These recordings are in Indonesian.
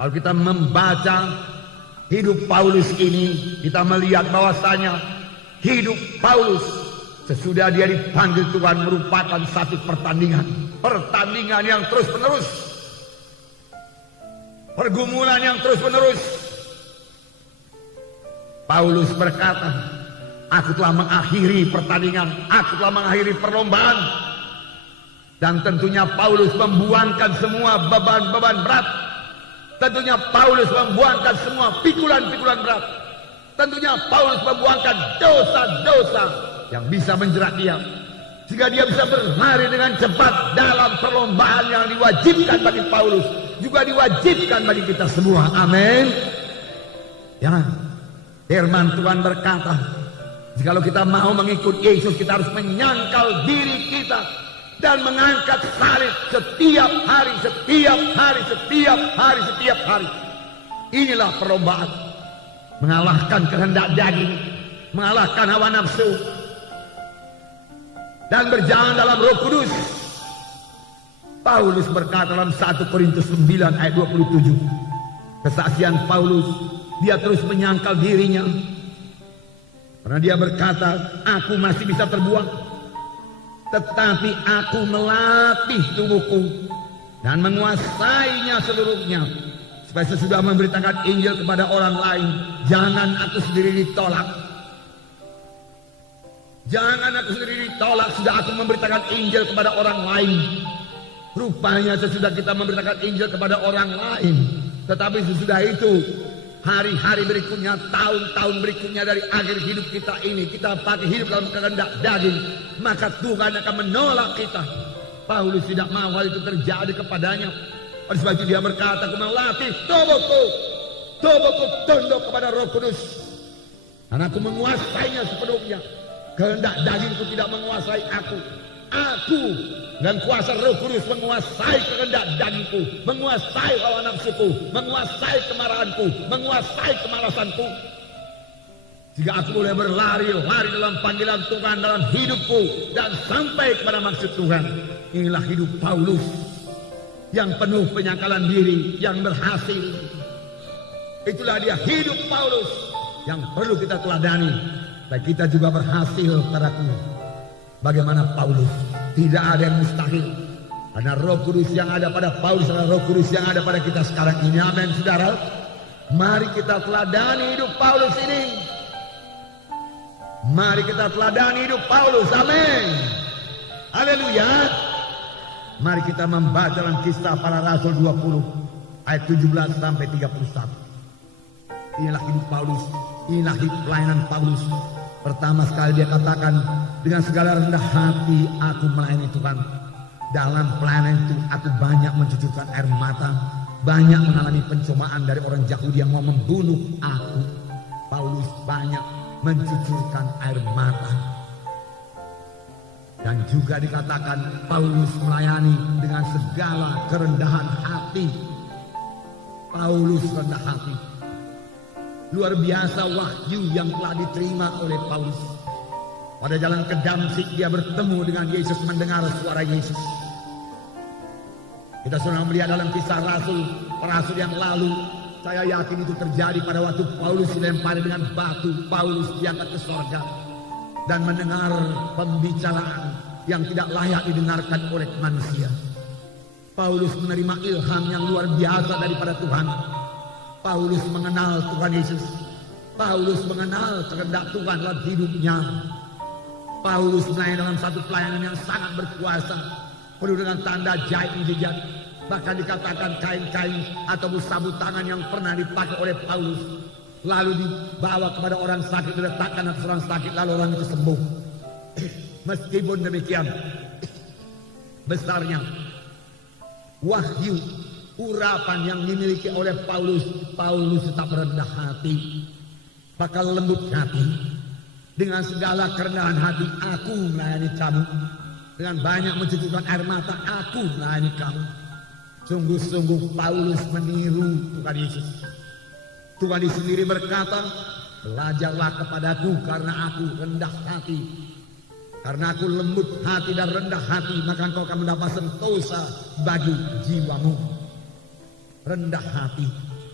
Kalau kita membaca hidup Paulus ini, kita melihat bahwasanya hidup Paulus sesudah dia dipanggil Tuhan merupakan satu pertandingan yang terus menerus, pergumulan yang terus menerus. Paulus berkata, aku telah mengakhiri pertandingan, aku telah mengakhiri perlombaan. Dan tentunya Paulus membuangkan semua beban-beban berat. Tentunya Paulus membuangkan semua pikulan-pikulan berat. Tentunya Paulus membuangkan dosa-dosa yang bisa menjerat dia, sehingga dia bisa berlari dengan cepat dalam perlombaan yang diwajibkan bagi Paulus, juga diwajibkan bagi kita semua. Amin. Ya, firman Tuhan berkata, jikalau kita mau mengikut Yesus, kita harus menyangkal diri kita dan mengangkat salib setiap hari, setiap hari, setiap hari, setiap hari. Inilah perlombaan, mengalahkan kehendak daging, mengalahkan hawa nafsu, dan berjalan dalam Roh Kudus. Paulus berkata dalam 1 Korintus 9 ayat 27, kesaksian Paulus, dia terus menyangkal dirinya, karena dia berkata, aku masih bisa terbuang, tetapi aku melatih tubuhku dan menguasainya seluruhnya, supaya sesudah memberitakan Injil kepada orang lain, jangan aku sendiri ditolak. Jangan aku sendiri ditolak, sudah aku memberitakan Injil kepada orang lain. Rupanya sesudah kita memberitakan Injil kepada orang lain, tetapi sesudah itu, hari-hari berikutnya, tahun-tahun berikutnya dari akhir hidup kita ini, kita pakai hidup dalam kehendak daging, maka Tuhan akan menolak kita. Paulus tidak mau hal itu terjadi kepadanya. Oleh sebab itu dia berkata, aku melatih tubuhku tunduk kepada Roh Kudus, dan aku menguasainya sepenuhnya. Kehendak dagingku tidak menguasai aku. Aku dan kuasa Roh Kudus menguasai kehendak dagingku, menguasai hawa nafsuku, menguasai kemarahanku, menguasai kemalasanku. Jika aku boleh berlari dalam panggilan Tuhan dalam hidupku dan sampai kepada maksud Tuhan. Inilah hidup Paulus yang penuh penyangkalan diri, yang berhasil. Itulah dia hidup Paulus yang perlu kita teladani. Dan kita juga berhasil padaku. Bagaimana Paulus? Tidak ada yang mustahil, karena Roh Kudus yang ada pada Paulus adalah Roh Kudus yang ada pada kita sekarang ini. Amin, saudara. Mari kita teladani hidup Paulus ini. Mari kita teladani hidup Paulus. Amin. Haleluya. Mari kita membaca dalam Kisah Para Rasul 20 ayat 17 sampai 31. Inilah hidup Paulus, inilah hidup pelayanan Paulus. Pertama sekali dia katakan, dengan segala rendah hati aku melayani Tuhan. Dalam pelayanan itu aku banyak mencucurkan air mata, banyak mengalami pencobaan dari orang Yahudi yang mau membunuh aku. Paulus banyak mencucurkan air mata. Dan juga dikatakan Paulus melayani dengan segala kerendahan hati. Paulus rendah hati. Luar biasa wahyu yang telah diterima oleh Paulus. Pada jalan ke Damsyik dia bertemu dengan Yesus, mendengar suara Yesus. Kita sudah melihat dalam Kisah Rasul yang lalu. Saya yakin itu terjadi pada waktu Paulus dilempari dengan batu. Paulus diangkat ke sorga dan mendengar pembicaraan yang tidak layak didengarkan oleh manusia. Paulus menerima ilham yang luar biasa daripada Tuhan. Paulus mengenal Tuhan Yesus. Paulus mengenal kehendak Tuhan dalam hidupnya. Paulus melayani dalam satu pelayanan yang sangat berkuasa, penuh dengan tanda ajaib mujizat. Bahkan dikatakan kain-kain atau sabut tangan yang pernah dipakai oleh Paulus lalu dibawa kepada orang sakit, diletakkan atas orang sakit, lalu orang itu sembuh. Meskipun demikian, besarnya wahyu urapan yang dimiliki oleh Paulus, Paulus tetap rendah hati, bakal lembut hati. Dengan segala kerendahan hati, aku melayani kamu. Dengan banyak mencucurkan air mata, aku melayani kamu. Sungguh-sungguh Paulus meniru Tuhan Yesus. Tuhan Yesus sendiri berkata, belajarlah kepadaku karena aku rendah hati. Karena aku lembut hati dan rendah hati, maka engkau akan mendapat sentosa bagi jiwamu. Rendah hati.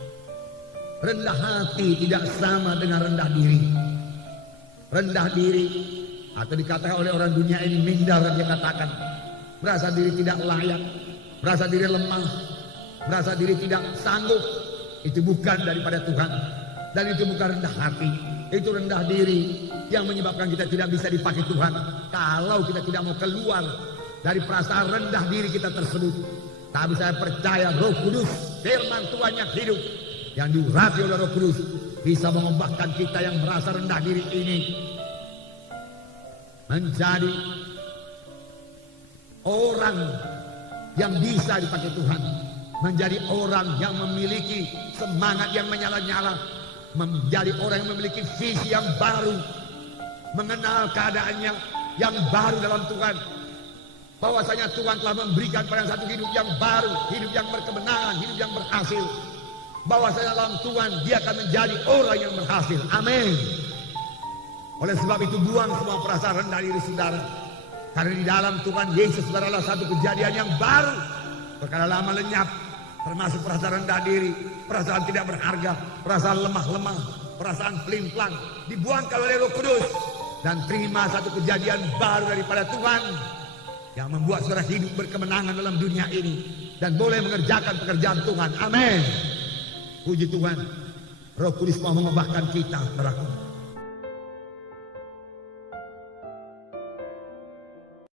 Rendah hati tidak sama dengan rendah diri. Rendah diri atau dikatakan oleh orang dunia ini minder, dia katakan merasa diri tidak layak, merasa diri lemah, merasa diri tidak sanggup. Itu bukan daripada Tuhan, dan itu bukan rendah hati. Itu rendah diri yang menyebabkan kita tidak bisa dipakai Tuhan. Kalau kita tidak mau keluar dari perasaan rendah diri kita tersebut. Tapi saya percaya Roh Kudus, firman Tuhan yang hidup, yang diurapi oleh Roh Kudus, bisa mengubahkan kita yang merasa rendah diri ini menjadi orang yang bisa dipakai Tuhan, menjadi orang yang memiliki semangat yang menyala-nyala, menjadi orang yang memiliki visi yang baru, mengenal keadaannya yang baru dalam Tuhan, bahwasanya Tuhan telah memberikan pada satu hidup yang baru, hidup yang berkemenangan, hidup yang berhasil, bahwasanya dalam Tuhan dia akan menjadi orang yang berhasil. Amin. Oleh sebab itu buang semua perasaan rendah diri saudara, karena di dalam Tuhan Yesus adalah satu kejadian yang baru. Perkara lama lenyap, termasuk perasaan rendah diri, perasaan tidak berharga, perasaan lemah-lemah, perasaan pelin-pelan, dibuangkan oleh Roh Kudus dan terima satu kejadian baru daripada Tuhan yang membuat saudara hidup berkemenangan dalam dunia ini dan boleh mengerjakan pekerjaan Tuhan. Amin. Puji Tuhan, Roh Kudus mau mengubahkan kita, saudaraku.